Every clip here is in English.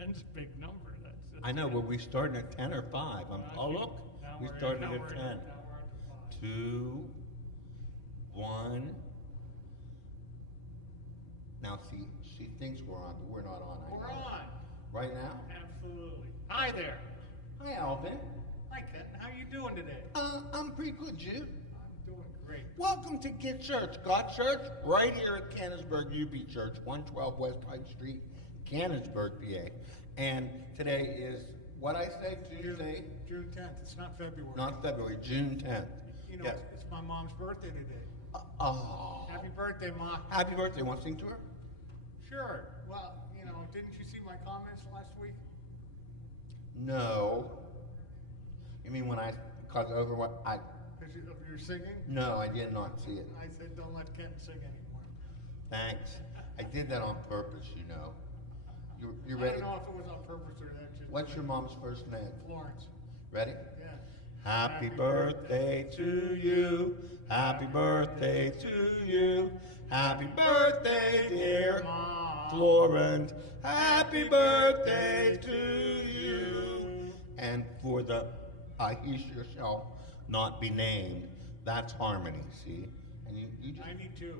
10's a big number. That's I know, good. but we starting at 10 or 5. Oh, look, Now we we're- started now at we're- 10. Now we're at the 5. 2, 1. Now, see, she thinks we're on, but we're not on. I We're know. on. Right now? Absolutely. Hi there. Hi, Alvin. Hi, Kenton. How you doing today? I'm pretty good, Jude. I'm doing great. Welcome to Kid Church, God Church, right here at Canonsburg UB Church, 112 West Pine Street, Canonsburg, PA. And today is, what I say, Tuesday? June 10th. It's not February. Not February, June 10th. You know, Yes. it's my mom's birthday today. Oh. Happy birthday, Ma. Happy birthday. Want to sing to her? Sure. Well, you know, didn't you see my comments last week? No. You mean when I cut over what I... Because you're singing? No, I did not see it. I said, don't let Kenton sing anymore. Thanks. I did that on purpose, you know. You I ready? don't know if it was on purpose or that. Just What's your mom's first name? Florence. Ready? Yeah. Happy birthday to you. Happy birthday to you. Happy birthday, dear Mom. Florence. Happy birthday to you. And for the he shall not be named, that's harmony, see? And you just 92.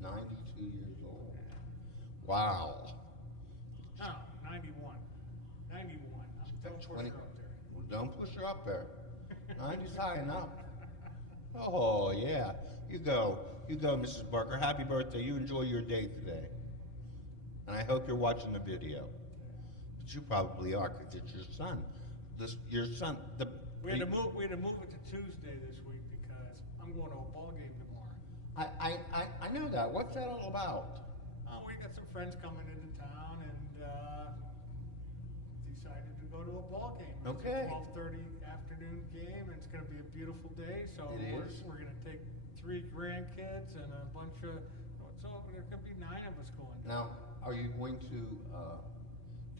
92 years old. Wow. No, 91. 91. Don't push her 20 up there. Well, don't push her up there. 90's high enough. Oh, yeah. You go, Mrs. Barker. Happy birthday. You enjoy your day today. And I hope you're watching the video. But you probably are, because it's your son. Your son, We had to move it to Tuesday this week because I'm going to a ball game tomorrow. I know that. What's that all about? We got some friends coming into town and decided to go to a ball game. Okay. It's a 12:30 afternoon game, and it's going to be a beautiful day. So It is. we're going to take 3 grandkids and a bunch of. So there could be 9 of us going. Now, are you going to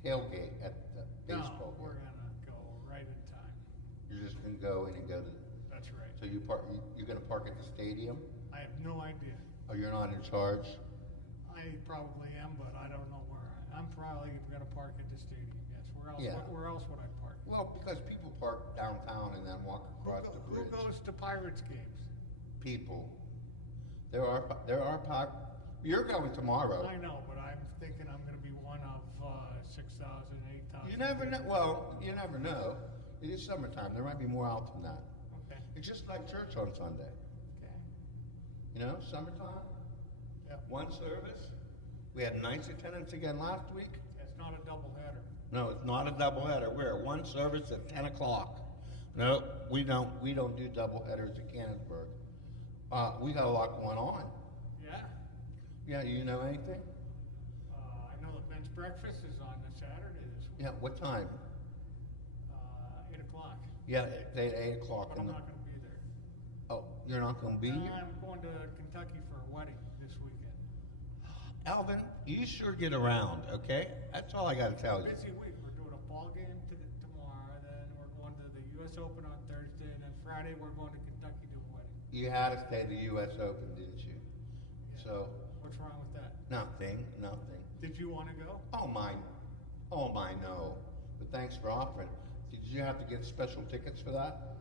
tailgate at the No, baseball we're game? going to go right in time. You're just going to go in and go to... That's right. So you're going to park at the stadium? I have no idea. Oh, you're not in charge? I probably am, but I don't know where. I'm probably going to park at the stadium. Yes. Where else? Yeah. Where else would I park? Well, because people park downtown and then walk across the Who bridge. goes to Pirates games? People. There are you're going tomorrow. I know, but I'm thinking I'm going to be one of 6,000, 8,000. You never know. Well, you never know. It is summertime. There might be more out than that. Okay. It's just like church on Sunday. Okay. You know, summertime. Yep. One service. We had nice attendance again last week. It's not a double header. No, it's not a doubleheader. We're at one service at 10 o'clock. No, we don't do doubleheaders at Canonsburg. We got a lot going on. Yeah. Yeah, you know anything? I know the men's breakfast is on the Saturday this week. Yeah, what time? 8 o'clock. Yeah, it's at 8 o'clock. But I'm not going to be there. Oh, you're not going to be here? I'm going to Kentucky for a wedding this weekend. Alvin, you sure get around, okay? That's all I got to tell you. Busy week. We're doing a ball game tomorrow, then we're going to the U.S. Open on Thursday, and then Friday we're going to Kentucky to a wedding. You had to stay the U.S. Open, didn't you? Yeah. So, What's wrong with that? nothing. Did you want to go? Oh, my, no. But thanks for offering. Did you have to get special tickets for that?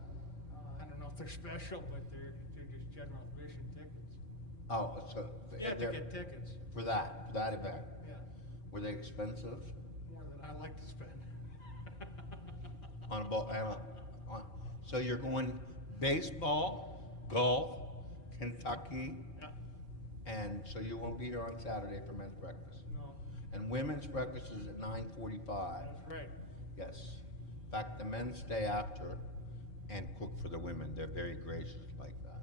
I don't know if they're special, but they're just general admission tickets. Oh, so You have to get tickets. for that event. Yeah, Were they expensive? more than I like to spend. On a ball, so you're going baseball, golf, Kentucky, Yeah. and so you won't be here on Saturday for men's breakfast. No, And women's breakfast is at 9:45. that's right. Yes. In fact, the men stay after and cook for the women. They're very gracious like that.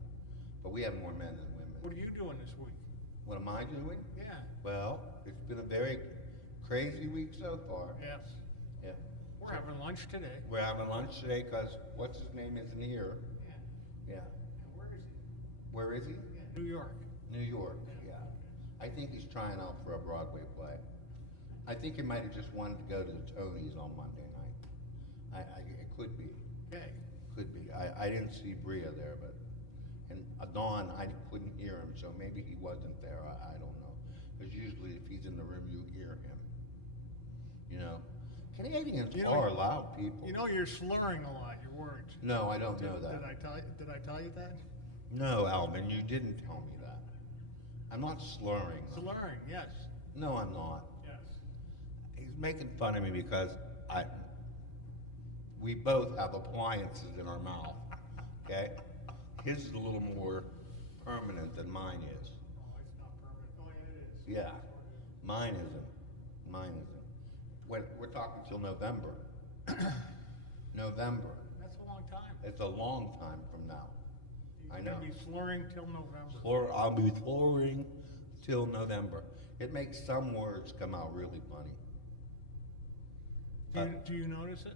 But we have more men than women. What are you doing this week? What am I doing? Yeah. Well, it's been a very crazy week so far. Yes. Yeah. We're having lunch today. We're having lunch today because what's his name isn't here. Yeah. Yeah. And where is he? Where is he? Yeah, New York. New York. Yeah. I think he's trying out for a Broadway play. I think he might have just wanted to go to the Tonys on Monday night. It could be. Okay. Could be. I didn't see Bria there, but and Dawn, I couldn't hear him, so maybe he wasn't there. I don't know. Because usually, if he's in the room, you hear him. You know. Canadians You know, are loud people. You know you're slurring a lot, your words. No, I don't know that. Did I tell you that? No, Alvin, you didn't tell me that. I'm not slurring. Slurring, yes. No, I'm not. Yes. He's making fun of me because we both have appliances in our mouth. Okay? His is a little more permanent than mine is. Oh, it's not permanent. Oh, yeah, it is. Yeah. Mine isn't. Mine isn't. We're talking till November. November. That's a long time. It's a long time from now. I know. You'll be slurring till November. I'll be slurring till November. It makes some words come out really funny. Do you notice it?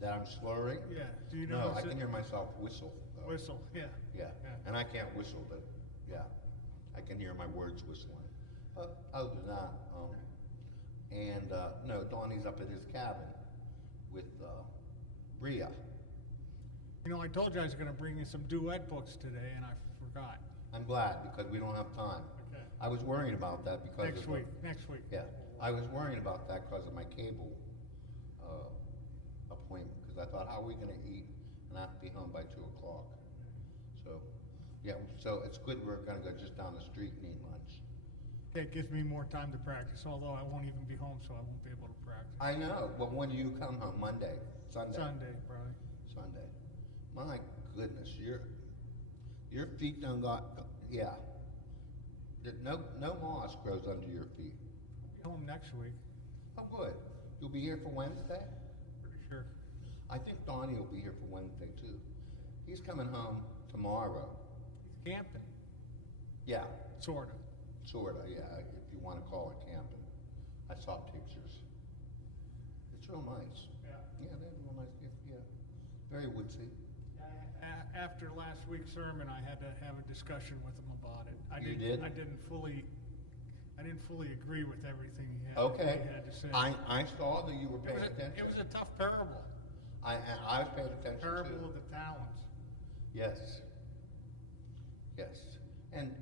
That I'm slurring? Yeah. Do you No, notice I it? can hear myself whistle. Though. Whistle, yeah. Yeah. And I can't whistle, but yeah, I can hear my words whistling. Other than that, no, Donnie's up at his cabin with Rhea. You know, I told you I was going to bring you some duet books today, and I forgot. I'm glad because we don't have time. Okay. I was worrying about that because Next week. Next week. Yeah, I was worrying about that because of my cable appointment. Because I thought, how are we going to eat and I have to be home by 2:00? So, yeah. So it's good we're going to go just down the street and eat lunch. It gives me more time to practice, although I won't even be home, so I won't be able to practice. I know. But when do you come home? Monday, Sunday. Sunday, probably. Sunday. My goodness, your feet done got yeah. No moss grows under your feet. I'll be home next week. Oh, good. You'll be here for Wednesday? Pretty sure. I think Donnie will be here for Wednesday too. He's coming home tomorrow. He's camping. Yeah, Sorta. sorta. Yeah, if you want to call it camping. I saw pictures. It's real nice. Yeah. Yeah, they have real nice. Yeah, very woodsy. After last week's sermon, I had to have a discussion with him about it. You did? I didn't fully agree with everything he Okay. had to say. I saw that you were paying attention. It was a tough parable. I was paying attention Parable too. of the talents. Yes. Yes. And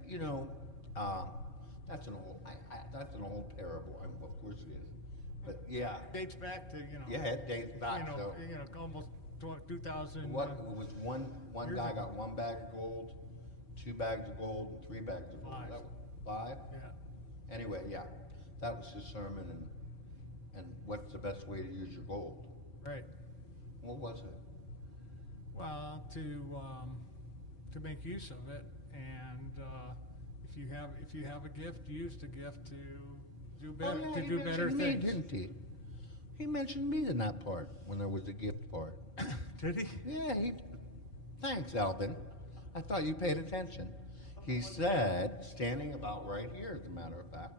that's an old parable. Of course it is. But yeah. It dates back to Yeah, it dates back. So almost 2000. what was one years guy ago. got 1 bag of gold, 2 bags of gold, and 3 bags of gold. 5. That was 5? Yeah. Anyway, yeah. That was his sermon and what's the best way to use your gold? Right. What was it? Well, to make use of it, and if you have a gift, use the gift to do better, Oh, yeah, to he do better mentioned me, things. didn't he? He mentioned me in that part when there was the gift part. Did he? Yeah, thanks, Alvin. I thought you paid attention. He said, standing about right here, as a matter of fact,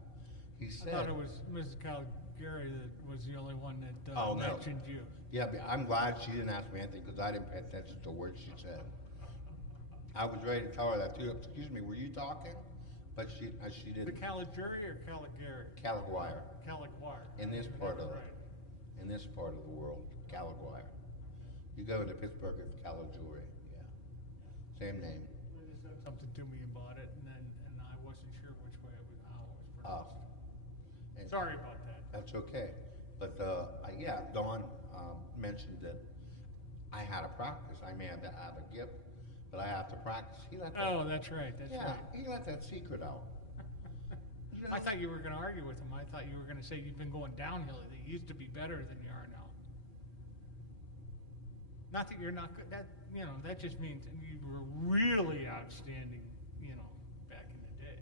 he I said, thought it was Mrs. Calgary that was the only one that Oh, no. mentioned you. yeah, but I'm glad she didn't ask me anything because I didn't pay attention to words she said. I was ready to tell her that too. Excuse me, were you talking? But she The didn't. Caligari or Caligari? Calaguire. Calaguire. In this part of Right. in this part of the world, Calaguire. You go to Pittsburgh, it's Calajury. Yeah, same name. Linda said something to me about it, and I wasn't sure which way it was, how it was Oh. pronounced. And Sorry about that. that's okay. But yeah, Dawn mentioned that I had to practice. I may have a gift, but I have to practice. He let that, Oh, that's right. That's yeah, right. he let that secret out. You know, I thought you were going to argue with him. I thought you were going to say you've been going downhill. That you used to be better than you are now. Not that you're not good. That just means you were really outstanding. Back in the day.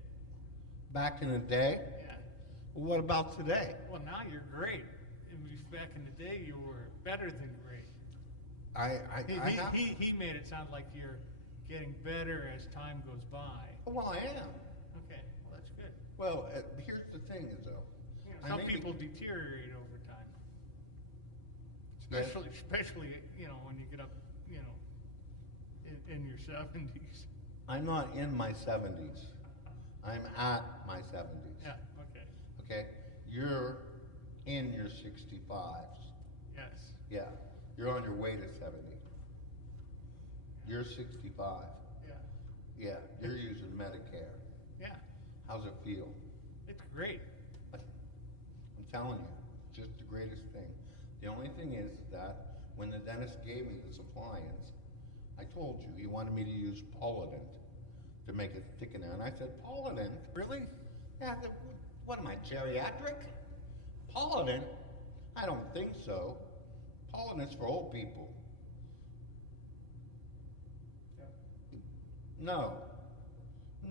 back in the day. Yeah. What about today? Well, now you're great. Back in the day, you were better than great. He made it sound like you're getting better as time goes by. Well, I am. Okay, well that's good. Well, here's the thing, is though. I Some may be- people deteriorate over time. Yeah. Especially when you get up in your 70s. I'm not in my 70s. I'm at my 70s. Yeah. Okay. Okay? You're in your 65s. Yes. Yeah. You're on your way to 70. You're 65. Yeah. Yeah. You're using Medicare. Yeah. How's it feel? It's great. I'm telling you. just the greatest thing. The only thing is that when the dentist gave me this appliance, I told you he wanted me to use Polident to make it thicken there. And I said, Polident? Really? Yeah, what am I, geriatric? Polident? I don't think so. Polident's for old people. No.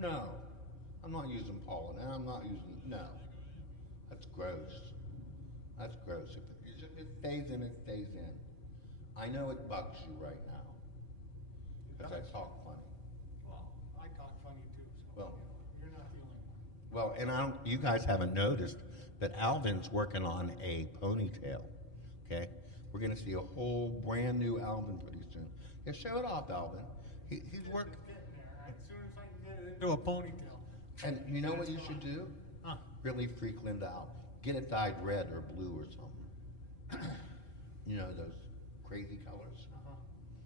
No. I'm not using Polident. I'm not using, no. That's gross. That's gross. If it stays in, it stays in. I know it bugs you right now. Because I talk funny. Well, I talk funny too, so Well, you're not the only one. well, and you guys haven't noticed, but Alvin's working on a ponytail. Okay? We're going to see a whole brand new Alvin pretty soon. Yeah, show it off, Alvin. He's working. It's getting there. As soon as I can get it into a ponytail. And you know what you should do? Huh. Really freak Linda out. Get it dyed red or blue or something. You know, those crazy colors? Uh-huh.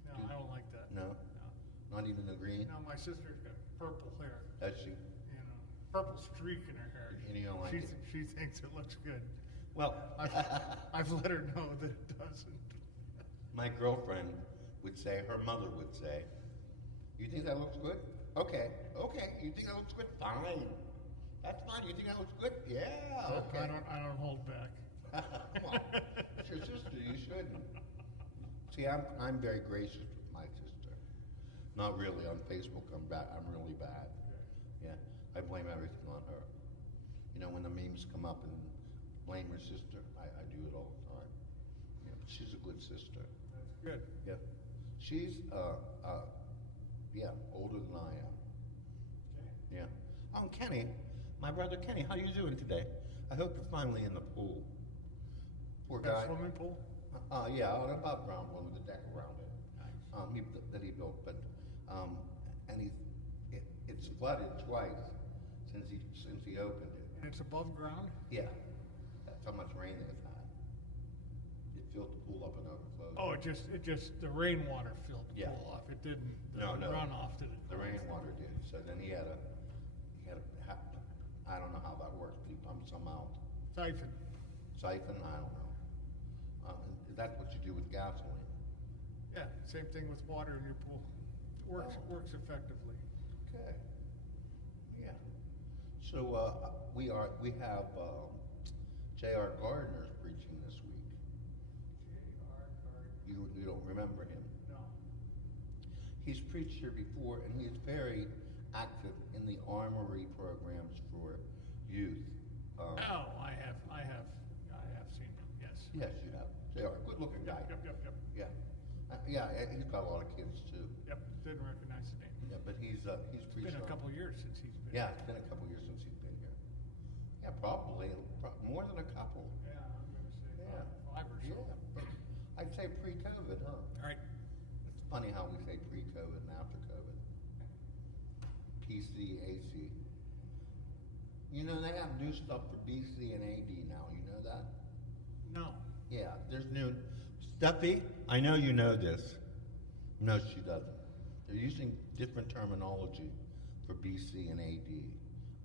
No, I don't like that. No? No. Not even the green? No, my sister's got purple hair. Does she? You know, purple streak in her hair. And you don't like it? She thinks it looks good. Well, I've let her know that it doesn't. my girlfriend would say, her mother would say, you think that looks good? Okay, okay. You think that looks good? Fine. That's fine. You think that looks good? Yeah, okay. I don't hold back. Come on. It's your sister. You shouldn't. See, I'm very gracious with my sister. Not really. On Facebook, I'm really bad. Yeah. I blame everything on her. You know, when the memes come up and blame her sister, I do it all the time. Yeah, but she's a good sister. That's good. Yeah. She's yeah, older than I am. Okay. Yeah. Kenny, my brother Kenny, how you doing today? I hope you're finally in the pool. Poor Got guy. a swimming pool? Yeah, an above ground one with a deck around it. Nice. That he built, but and it's flooded twice since he opened it. And it's above ground? Yeah, that's how much rain they've had. It filled the pool up and overflowed. Oh, it just the rainwater filled the Yeah. pool off. It didn't. The No. runoff didn't. The rainwater did. So then he had a I don't know how that works. He pumped some out. Siphon. Siphon? I don't know. That's what you do with gasoline. Yeah, same thing with water in your pool. Works effectively. Okay. Yeah. So we have J.R. Gardner's preaching this week. J.R. Gardner. You don't remember him? No. He's preached here before, and he is very active in the armory programs for youth. Oh, I have seen him. Yes. Yes, you have. J.R. Good-looking guy. Yep. Yeah. Yeah, and he's got a lot of kids too. Yep. Didn't recognize the name. Yeah, but he's It's preached. been a on- couple years since he's been. Yeah, it's been a couple years since he's been here. Yeah, probably more than a couple. Yeah, I'm gonna say Yeah. five or so. Yeah. I'd say pre-COVID, huh? All right. It's funny how we say pre-COVID and after COVID. PC, AC. You know, they have new stuff for BC and AD now. You know that? No. Yeah, there's new. Steffi, I know you know this. No, she doesn't. They're using different terminology for BC and AD.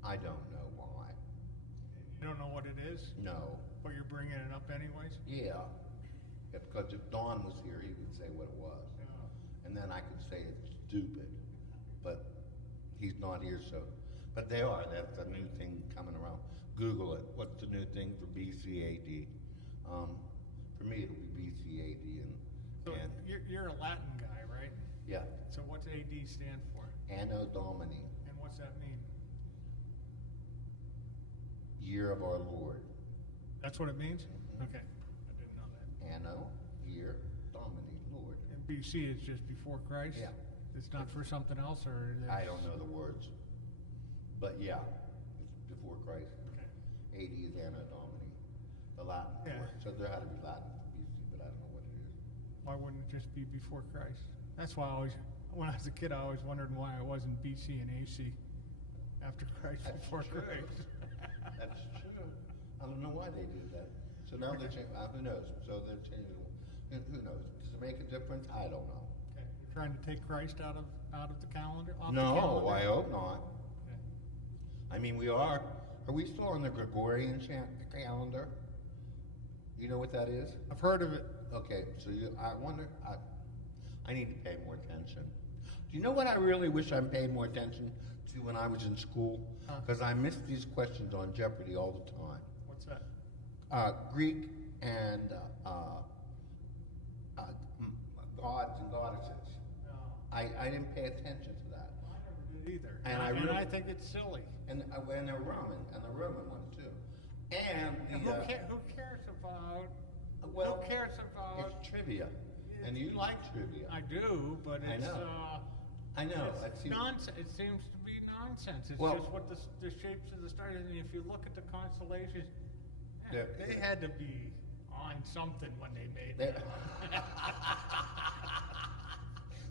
I don't know why. You don't know what it is, No. but you're bringing it up anyways. Yeah. Because if Don was here, he would say what it was. Yeah. And then I could say it's stupid. But he's not here, so. But they are. That's a new thing coming around. Google it. What's the new thing for BCAD? For me, it'll be BCAD So and you're a Latin guy, right? yeah, So what's AD stand for? Anno Domini, And what's that mean? Year of our Lord. That's what it means? Okay. I didn't know that. Anno, Year, Domini, Lord. And BC is just before Christ? Yeah. It's not for something else, or? I don't know the words. But yeah, it's before Christ. Okay. AD is Anno Domini, the Latin Yeah. word. So there had to be Latin for BC, but I don't know what it is. Why wouldn't it just be before Christ? That's why when I was a kid, I always wondered why it wasn't BC and AC after Christ, That's before true. Christ. That's true. I don't know why they did that. So now they're changing. Who knows? So they're changing. Who knows? Does it make a difference? I don't know. Okay. You're trying to take Christ out of the calendar? Off the No, calendar? I hope not. Okay. I mean, we are. Are we still on the Gregorian calendar? You know what that is? I've heard of it. Okay, so I wonder, I need to pay more attention. Do you know what I really wish I paid more attention to when I was in school? Huh. Because I missed these questions on Jeopardy all the time. What's that? Greek and gods and goddesses. No, I didn't pay attention to that. I never did either. And I think it's silly. And the Roman one too. And And the who cares about? well, who cares about? it's trivia, and you like trivia. I do, but I it's know. I know. it's nonsense. It seems to be nonsense. It's Well- just what the shapes of the stars. And if you look at the constellations, They're- they had to be on something when they made They- them.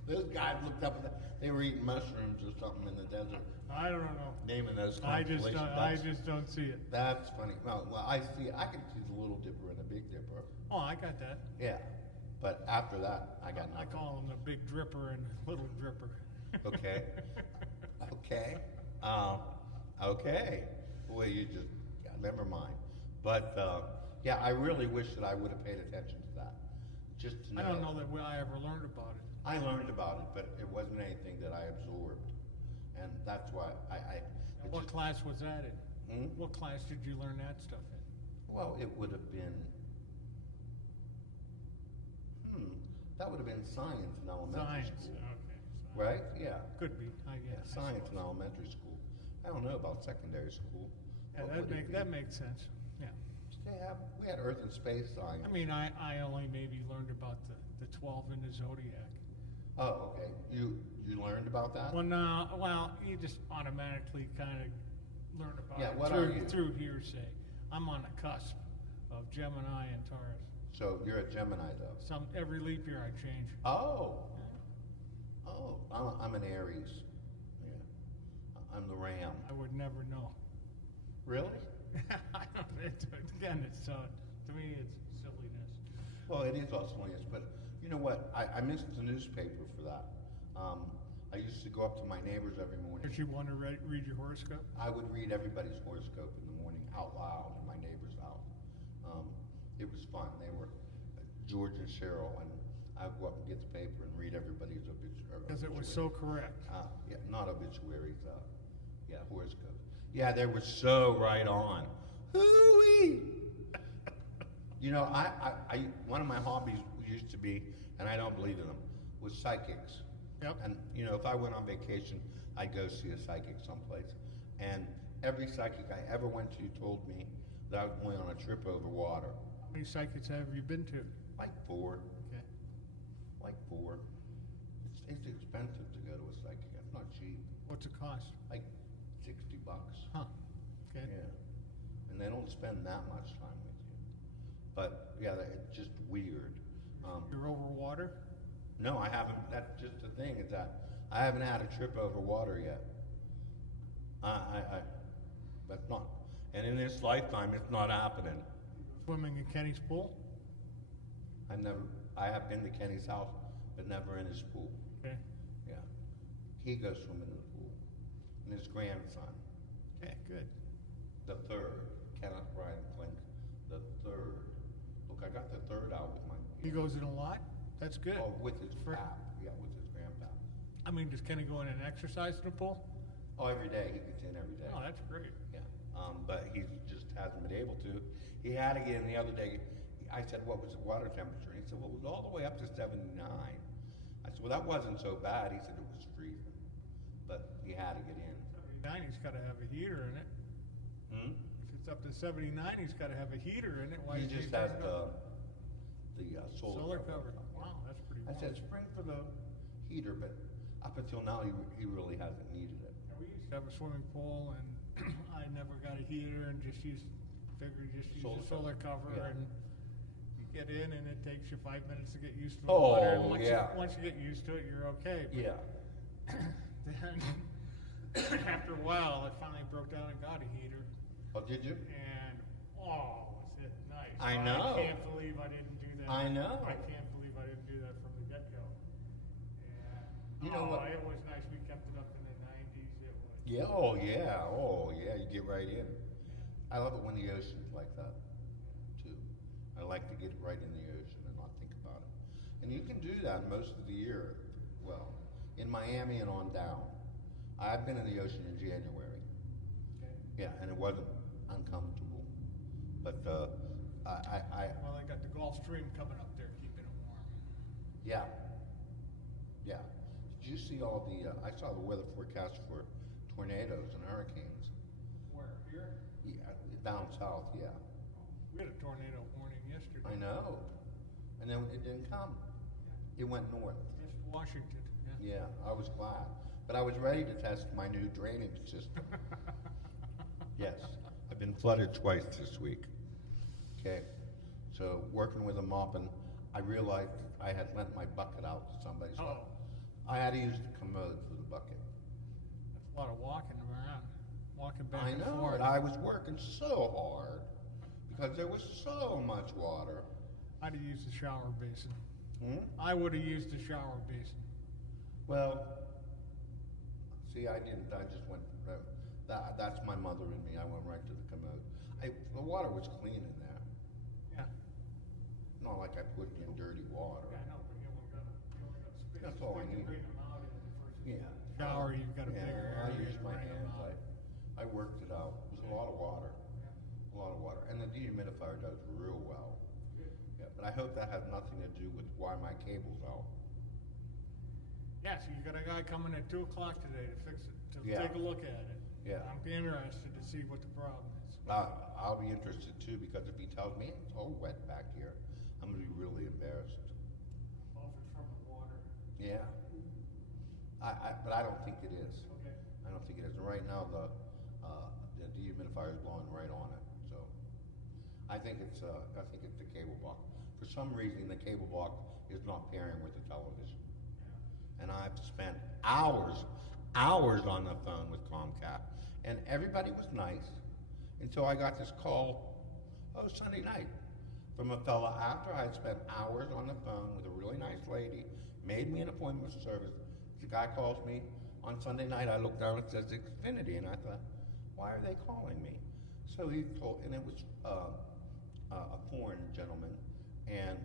Those guys looked up at they were eating mushrooms or something in the desert, I don't know. naming those I constellations. just don't see it. That's funny. Well, I see it. I can see the Little Dipper and the Big Dipper. Oh, I got that. Yeah, but after that, I got I nothing. call them the Big Dripper and Little Dripper. Okay. Okay. Okay. Well, you just never mind. But yeah, I really wish that I would have paid attention to that. Just to know. I don't know that I ever learned about it. I learned about it, but it wasn't anything that I absorbed, and that's why it What just- class was that in? Hmm? What class did you learn that stuff in? Well, it would have been. That would have been science in elementary Science. school, Okay. right? Yeah. Could be. I Yeah, guess. science in elementary school. I don't know about secondary school. Yeah, What would it be? that makes sense. Yeah. Yeah, we had Earth and space science. I mean, I only maybe learned about the 12 in the zodiac. Oh, okay. You learned about that? Well, no. Well, you just automatically kind of learn about Yeah, it what through, are you? through hearsay. I'm on the cusp of Gemini and Taurus. So you're a Gemini, though. Every leap year I change. Oh. Oh, I'm an Aries. Yeah. I'm the Ram. I would never know. Really? I don't, again, it's to me it's silliness. Well, it is Australian, but you know what? I missed the newspaper for that. I used to go up to my neighbors every morning. Did you want to read your horoscope? I would read everybody's horoscope in the morning out loud in my neighbor's house. It was fun. They were George and Cheryl, and I would go up and get the paper and read everybody's obituary. Because it was so correct. Yeah, not obituaries. Yeah, horoscopes. Yeah, they were so right on. Hooey! You know, I one of my hobbies used to be, and I don't believe in them, was psychics. Yep. And you know, if I went on vacation, I'd go see a psychic someplace. And every psychic I ever went to told me that I was going on a trip over water. How many psychics have you been to? Like 4. Okay. Like 4. It's expensive to go to a psychic. It's not cheap. What's it cost? Like $60. Huh. Okay. Yeah. And they don't spend that much time with you. But yeah, it's just weird. You're over water? No, I haven't. That's just the thing is that I haven't had a trip over water yet. That's not. And in this lifetime, it's not happening. Swimming in Kenny's pool? I have been to Kenny's house, but never in his pool. Okay. Yeah. He goes swimming in the pool. And his grandson, Okay, good. the third, Kenneth Brian Klink, the third. Look, I got the third out with my. He goes in a lot? That's good. Oh, with his For- pap. Yeah, with his grandpap. I mean, does Kenny go in and exercise in the pool? Oh, every day. He gets in every day. Oh, that's great. Yeah. But he just hasn't been able to. He had to get in the other day. I said, what was the water temperature? And he said, well, it was all the way up to 79. I said, well, that wasn't so bad. He said it was freezing. But he had to get in. 79, he's got to have a heater in it. Hmm? If it's up to 79, he's got to have a heater in it. Why He is just turn has it up? the Solar cover. Wow, that's pretty I warm. said, spring for the heater, but up until now, he really hasn't needed it. Yeah, we used to have a swimming pool, and I never got a heater, and just use a solar cover, Yeah. and you get in, and it takes you 5 minutes to get used to the Oh, water. And once yeah. once you get used to it, you're okay. But Yeah. then, after a while, I finally broke down and got a heater, Oh, did you? and was it nice? I know. I can't believe I didn't do that. I know. I can't believe I didn't do that from the get-go. And, You know what? It was nice. We kept it up in the 90s. It was. Yeah, oh yeah, you get right in. I love it when the ocean's like that, too. I like to get it right in the ocean and not think about it. And you can do that most of the year. Well, in Miami and on down. I've been in the ocean in January. Okay. Yeah, and it wasn't uncomfortable. But Well, I got the Gulf Stream coming up there, keeping it warm. yeah, yeah. Did you see all the? I saw the weather forecast for tornadoes and hurricanes. Where? Here? Yeah, down south. Yeah, We had a tornado warning yesterday. I know. And then it didn't come. It went north. Just Washington. Yeah. Yeah, I was glad. But I was ready to test my new drainage system. Yes, I've been flooded twice this week. Okay, so working with a mop, and I realized I had lent my bucket out to somebody, so Oh, I had to use the commode for the bucket. that's a lot of walking around, walking back I and know, forth. but I was working so hard because there was so much water. I'd have used the shower basin. Hmm? I would have used the shower basin. Well, see, I didn't. I just went. That's my mother and me. I went right to the commode. The water was clean in there. Yeah. Not like I put in dirty water. Yeah, I know, but you only got space. That's all I to need. drain them out in the first Yeah. shower. You've got a Yeah, bigger I area. used to my drain them hands. out. I worked it out. It was a lot of water. A lot of water. And the dehumidifier does real well. Good. Yeah, but I hope that has nothing to do with why my cable's out. Yeah, so you got a guy coming at 2 o'clock today to fix it, to Yeah. take a look at it. Yeah. I'm be interested to see what the problem is. I'll be interested too, because if he tells me it's all wet back here, I'm gonna be really embarrassed. Well, if it's from the water. Yeah. But I don't think it is. Okay. I don't think it is. And right now, the dehumidifier is blowing right on it. So I think it's the cable box. For some reason, the cable box is not pairing with the television. Yeah. And I've spent hours on the phone with Comcast, and everybody was nice until I got this call, Sunday night, from a fella after I had spent hours on the phone with a really nice lady, made me an appointment with service. The guy calls me on Sunday night. I look down, it says Xfinity, and I thought, why are they calling me? So he told, and it was a foreign gentleman, and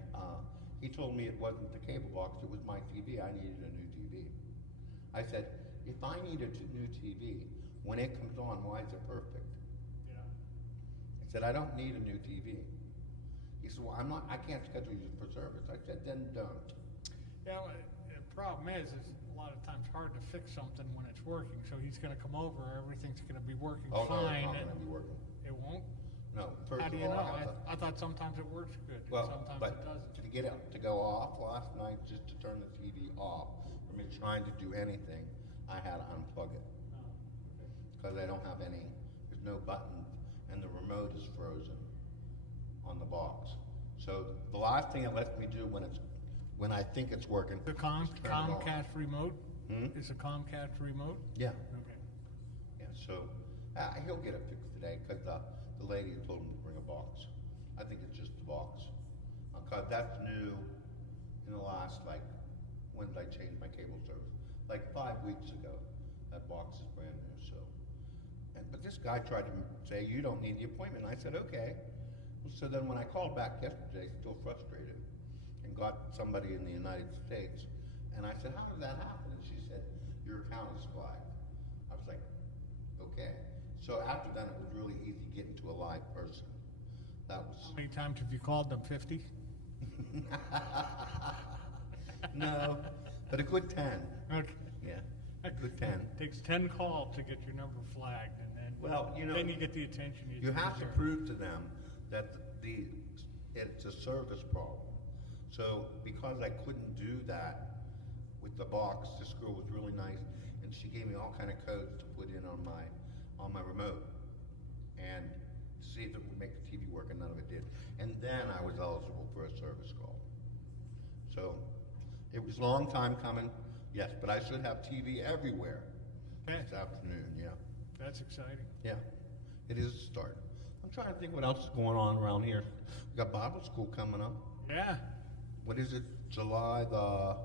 he told me it wasn't the cable box, it was my TV. I needed a new TV. I said, if I need a new TV, when it comes on, why is it perfect? Yeah. I said, I don't need a new TV. He said, well, I can't schedule you for service. I said, then don't. Yeah, well, the problem is a lot of times hard to fix something when it's working. So he's going to come over, everything's going to be working Oh, no, it's fine. not and going to be working. it won't? No, first How do of you all, know? I thought sometimes it works good, and well, sometimes but it doesn't. to get it to go off last night, just to turn the TV off, for me trying to do anything, I had to unplug it. Oh, okay. Because I don't have any, there's no button, and the remote is frozen on the box. So the last thing it lets me do when I think it's working, The is turn it on. Comcast remote? Hmm? Is a Comcast remote? Yeah, Okay. yeah. So he'll get it fixed today because the lady had told him to bring a box. I think it's just the box. Because that's new in the last, when did I change my cable service? 5 weeks ago. That box is brand new. So, but this guy tried to say, you don't need the appointment. I said, okay. So then when I called back yesterday, still frustrated, and got somebody in the United States, and I said, how did that happen? And she said, your account is flagged. I was like, okay. So after that, it was really easy getting to a live person. That was... How many times have you called them? 50? No, but a good 10. Okay. Yeah, a good 10. Takes 10 calls to get your number flagged, and then Well, then you get the attention you have to deserve. prove to them that it's a service problem. So because I couldn't do that with the box, this girl was really nice, and she gave me all kind of codes to put in on my remote, and to see if it would make the TV work, and none of it did. And then I was eligible for a service call. So it was a long time coming, yes, but I should have TV everywhere Okay. this afternoon. Yeah, That's exciting. yeah, it is a start. I'm trying to think what else is going on around here. We got Bible school coming up. Yeah. What is it? July the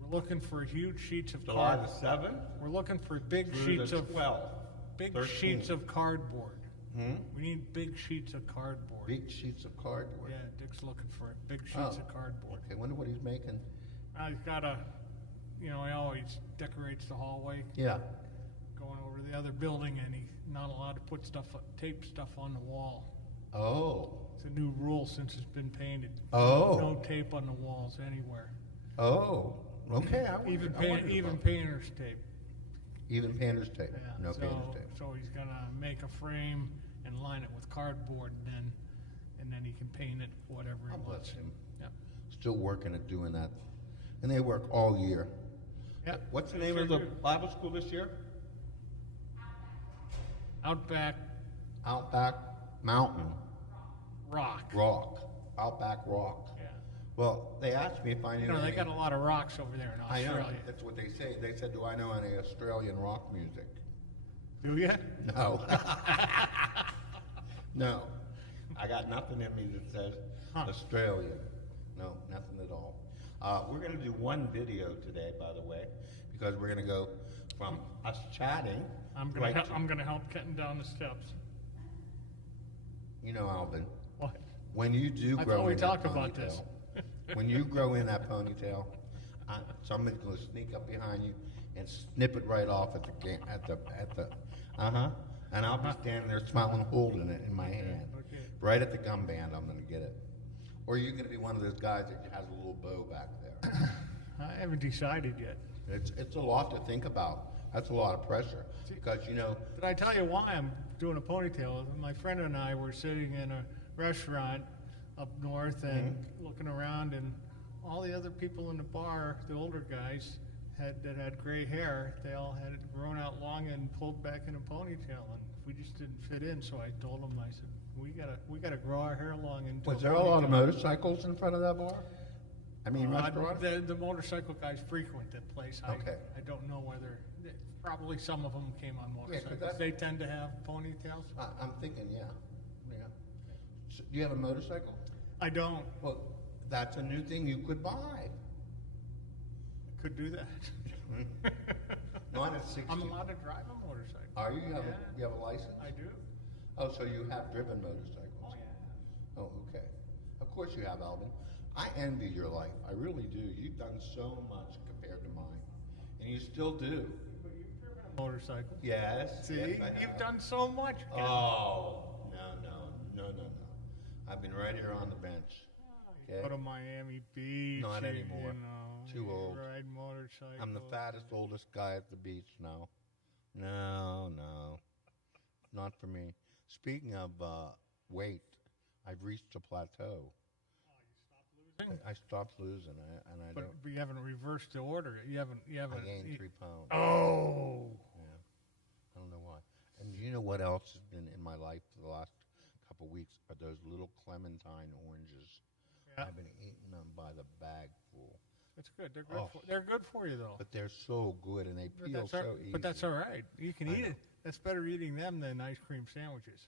We're looking for huge sheets of July card. the 7th We're looking for big through sheets the of 12th. big 13th. sheets of cardboard. We need big sheets of cardboard. Big sheets of cardboard. Yeah, Dick's looking for it. Big sheets of cardboard. Okay, wonder what he's making. He's got he always decorates the hallway. Yeah. Going over to the other building, and he's not allowed to put tape stuff on the wall. Oh. It's a new rule since it's been painted. Oh. No tape on the walls anywhere. Oh. Okay. Even painter's tape. Even painter's tape. Yeah. No painter's tape. So he's gonna make a frame and line it with cardboard, and then he can paint it whatever he God wants. bless him. Yeah. Still working at doing that. And they work all year. Yeah. What's the name of the Bible school this year? Outback Outback Mountain Rock. Outback Rock. Yeah. Well, they asked me if I knew. They got a lot of rocks over there in I Australia. know. That's what they say. They said, "Do I know any Australian rock music?" Do you? No. No. I got nothing in me that says Australian. No, nothing at all. We're going to do one video today, by the way, because we're going to go from us chatting. I'm gonna help Kenton down the steps. You know, Alvin. What? When you do I grow thought we in talked that about ponytail, this. when you grow in that ponytail, somebody's going to sneak up behind you and snip it right off at the and I'll be standing there smiling, holding it in my hand, right at the gum band. I'm going to get it. Or you're going to be one of those guys that has a little bow back there. I haven't decided yet. It's a lot to think about. That's a lot of pressure because Did I tell you why I'm doing a ponytail? My friend and I were sitting in a restaurant up north and looking around, and all the other people in the bar, the older guys, that had gray hair, they all had it grown out long and pulled back in a ponytail, and we just didn't fit in. So I told them, I said, we gotta grow our hair long into. Was there a lot of motorcycles in front of that bar? I mean, restaurant? The motorcycle guys frequent that place. Okay. I don't know whether. Probably some of them came on motorcycles. that's- They tend to have ponytails. I'm thinking, yeah. So, do you have a motorcycle? I don't. Well, that's a new thing you could buy. Could do that. Not at 60. I'm allowed to drive a motorcycle. Are you? Yeah. You have a license? I do. Oh, so you have driven motorcycles? Oh yeah. Oh, okay. Of course you have, Alvin. I envy your life. I really do. You've done so much compared to mine. And you still do. But you've driven a motorcycle. Yes. See, yes, I have. you've done so much. Ken. Oh, no. I've been right here on the bench. You go to Miami Beach. Not anymore. Too you old. Ride motorcycles. I'm the fattest, oldest guy at the beach now. No. Not for me. Speaking of weight, I've reached a plateau. I stopped losing, and I But don't. you haven't reversed the order. You haven't. I gained 3 pounds. Oh. Yeah, I don't know why. And you know what else has been in my life for the last couple weeks are those little clementine oranges. Yeah. I've been eating them by the bag full. That's good. They're good for you though. But they're so good, and they peel easy. But that's all right. You can eat it. That's better eating them than ice cream sandwiches.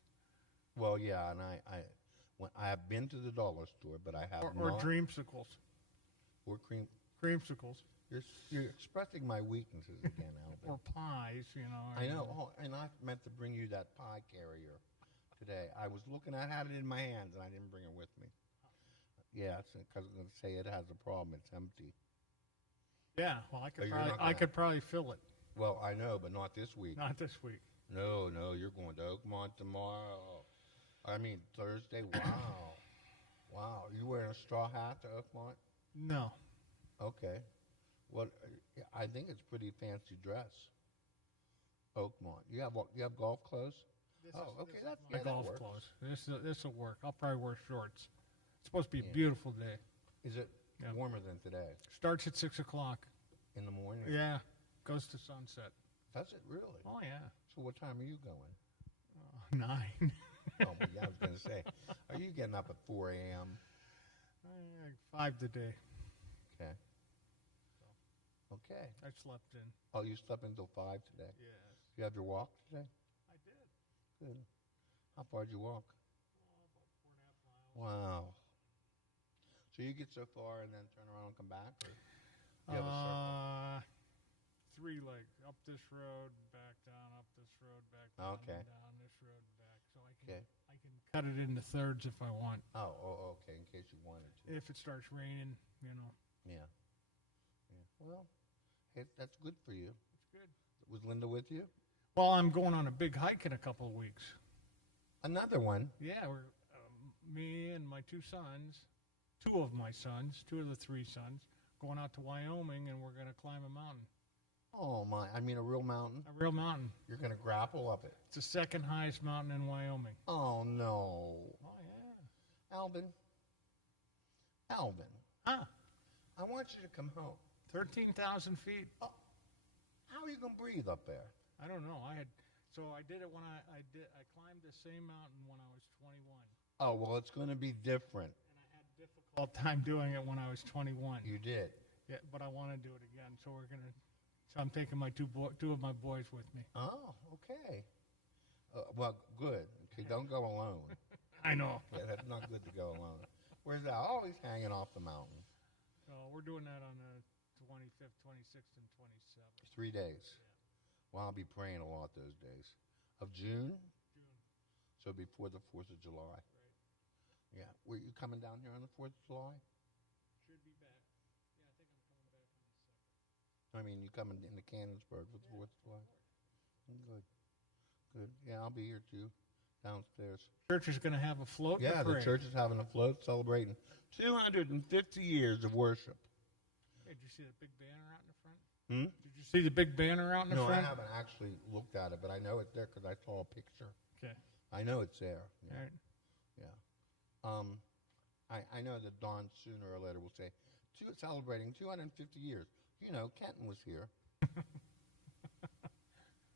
Well, yeah, and I have been to the dollar store, but I have Or not. dreamsicles. Or Creamsicles. You're expressing my weaknesses again, Albert. Or pies, I know. Oh, and I meant to bring you that pie carrier today. I was looking, I had it in my hands, and I didn't bring it with me. Yeah, because I'm going to say it has a problem. It's empty. Yeah, well, you're I could probably fill it. Well, I know, but not this week. Not this week. No, you're going to Oakmont tomorrow. I mean, Thursday. Wow. Wow. Are you wearing a straw hat to Oakmont? No. Okay. Well, I think it's pretty fancy dress. Oakmont. You have golf clothes? Okay. My golf clothes. This will work. I'll probably wear shorts. It's supposed to be a beautiful day. Is it warmer than today? Starts at 6 o'clock. In the morning? Yeah. Goes to sunset. Does it really? Oh, yeah. So what time are you going? 9. Oh, yeah, I was going to say. Are you getting up at 4 a.m.? 5 today. Okay. Okay. I slept in. Oh, you slept until 5 today? Yes. You have your walk today? I did. Good. How far did you walk? About 4.5 miles. Wow. So you get so far and then turn around and come back? Or you have a circle? 3 legs. Up this road, back down, up this road, back down, Okay. down this road, back. So I can Okay. I can cut it into thirds if I want. Oh, okay, in case you wanted to. If it starts raining, you know. Yeah. Well, hey, that's good for you. It's good. Was Linda with you? Well, I'm going on a big hike in a couple of weeks. Another one? Yeah, we're me and my two of my sons, two of the three sons, going out to Wyoming, and we're going to climb a mountain. Oh, my. I mean, a real mountain? A real mountain. You're going to grapple up it? It's the second highest mountain in Wyoming. Oh, no. Oh, yeah. Alvin. Huh? I want you to come home. 13,000 feet. Oh, how are you going to breathe up there? I don't know. I did it when I climbed the same mountain when I was 21. Oh, well, it's going to be different. And I had a difficult time doing it when I was 21. You did? Yeah, but I want to do it again. So I'm taking my two of my boys with me. Oh, okay. Well, good. Okay, don't go alone. I know. Yeah, that's not good to go alone. Where's that? Oh, he's hanging off the mountain. So we're doing that on the 25th, 26th, and 27th. 3 days. Well, I'll be praying a lot those days. Of June? June. So before the 4th of July. Right. Yeah. Were you coming down here on the 4th of July? Should be back. Yeah, I think I'm coming back on the 2nd. I mean, you coming into Canonsburg for the 4th of July? Good. Good. Yeah, I'll be here too, downstairs. Church is going to have a float. Yeah, the parade. church is having a float celebrating 250 years of worship. Hey, did you see the big banner out in the front? Hmm? Did you see the big banner out in the No, front? I haven't actually looked at it, but I know it's there because I saw a picture. Okay. I know it's there. Yeah. All right. Yeah. I know that Dawn sooner or later will say, celebrating 250 years. You know, Kenton was here.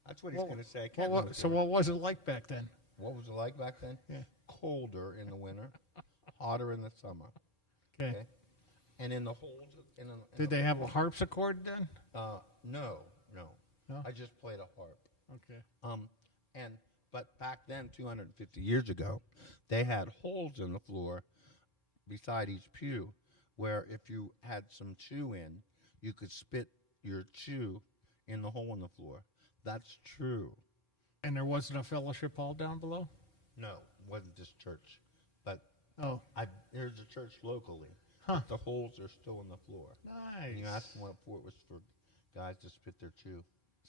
That's what he's going to say. Kenton was So here. what was it like back then? What was it like back then? Yeah. Colder in the winter, hotter in the summer. Okay. And in the holes. Did they have a harpsichord then? No. No? I just played a harp. Okay. But back then, 250 years ago, they had holes in the floor beside each pew, where if you had some chew in, you could spit your chew in the hole in the floor. That's true. And there wasn't a fellowship hall down below? No, it wasn't this church, but there's a church locally. Huh. But the holes are still in the floor. Nice. And you asked them what for, it was for guys to spit their chew.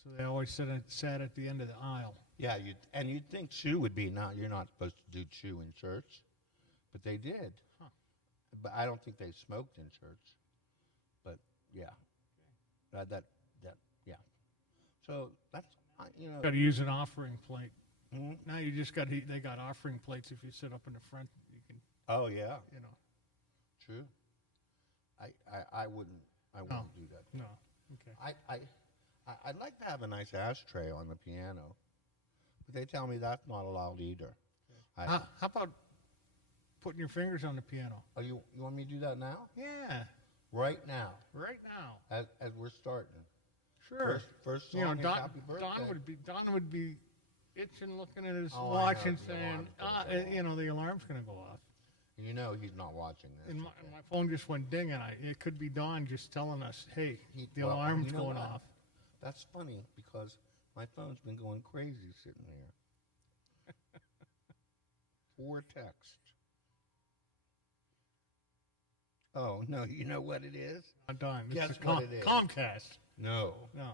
So they always sat at the end of the aisle. Yeah, you'd think chew would be you're not supposed to do chew in church, but they did. Huh. But I don't think they smoked in church. But yeah, yeah. So that's Got to use an offering plate. Mhm. Now you just they got offering plates. If you sit up in the front, you can. Oh yeah, True. I wouldn't do that. No. Okay. I'd like to have a nice ashtray on the piano, but they tell me that's not allowed either. How about putting your fingers on the piano? Oh, you want me to do that now? Yeah. Right now, Right now. as we're starting. Sure. First song is Happy Birthday. Don would be itching, looking at his Oh, I watch know, and the saying, alarm's gonna go off. the alarm's going to go off. You know he's not watching this. And my okay? phone just went ding, and it could be Don just telling us, hey, the Well, alarm's you know going what? off. That's funny because my phone's been going crazy sitting here. 4 texts. Oh, no, you know what it is? Don, Guess it's what it is. Comcast. No. No.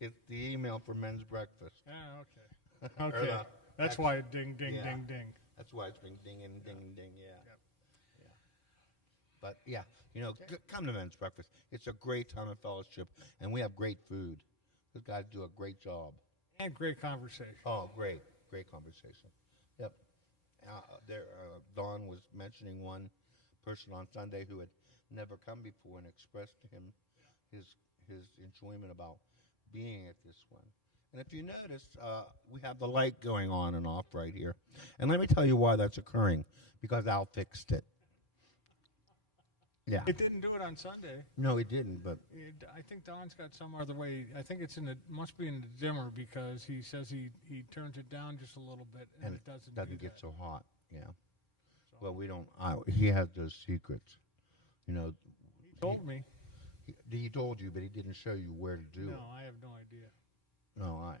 It's the email for men's breakfast. Yeah, okay. Or Okay. the That's text. why it ding, ding, Yeah. ding, ding. That's why it's been dinging, ding, ding, yeah. Yep. Yeah. But, yeah, come to men's breakfast. It's a great time of fellowship, and we have great food. Those guys do a great job. And great conversation. Oh, great conversation. Yep. Dawn was mentioning one person on Sunday who had never come before and expressed to him his enjoyment about being at this one. And if you notice, we have the light going on and off right here. And let me tell you why that's occurring, because Al fixed it. Yeah. It didn't do it on Sunday. No, it didn't, but I think Don's got some other way. I think it's must be in the dimmer, because he says he turns it down just a little bit and it doesn't get that. so hot. Yeah. So Well, we don't. He has those secrets. he told me. He told you, but he didn't show you where to do No, it. I have no idea. No,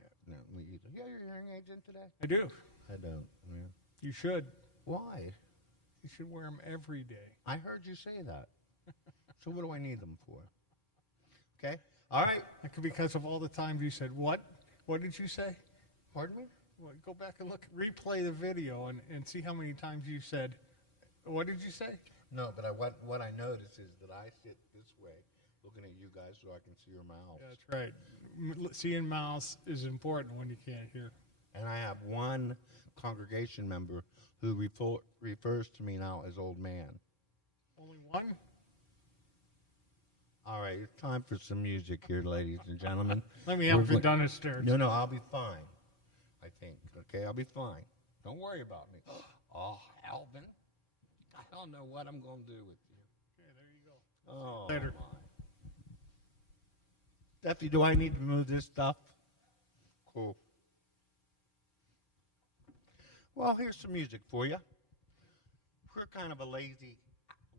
me either. Yeah, your hearing aids in today? I do. I don't. Yeah. You should. Why? You should wear them every day. I heard you say that. So what do I need them for? Okay. All right. That could be because of all the times you said, what? What did you say? Pardon me? Well, go back and replay the video and see how many times you said, what did you say? No, but what I notice is that I sit this way, looking at you guys so I can see your mouths. Yeah, that's right. Seeing mouths is important when you can't hear. And I have one congregation member who refers to me now as old man. Only one? All right, it's time for some music here, ladies and gentlemen. Let me have the Dunnis Sturge. No, I'll be fine, I think. Okay, I'll be fine. Don't worry about me. Oh, Alvin, I don't know what I'm going to do with you. Okay, there you go. Oh, Later. Steffi, do I need to move this stuff? Cool. Well, here's some music for you. We're kind of a lazy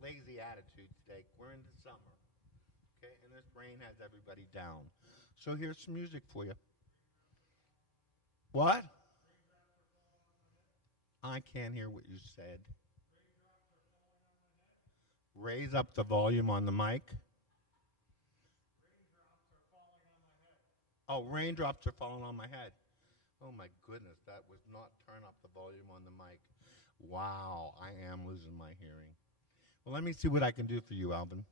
attitude today. We're in the summer, okay, and this rain has everybody down. So here's some music for you. What? I can't hear what you said. Raise up the volume on the mic. Oh, raindrops are falling on my head. Oh my goodness, that was not turn up the volume on the mic. Wow, I am losing my hearing. Well, let me see what I can do for you, Alvin.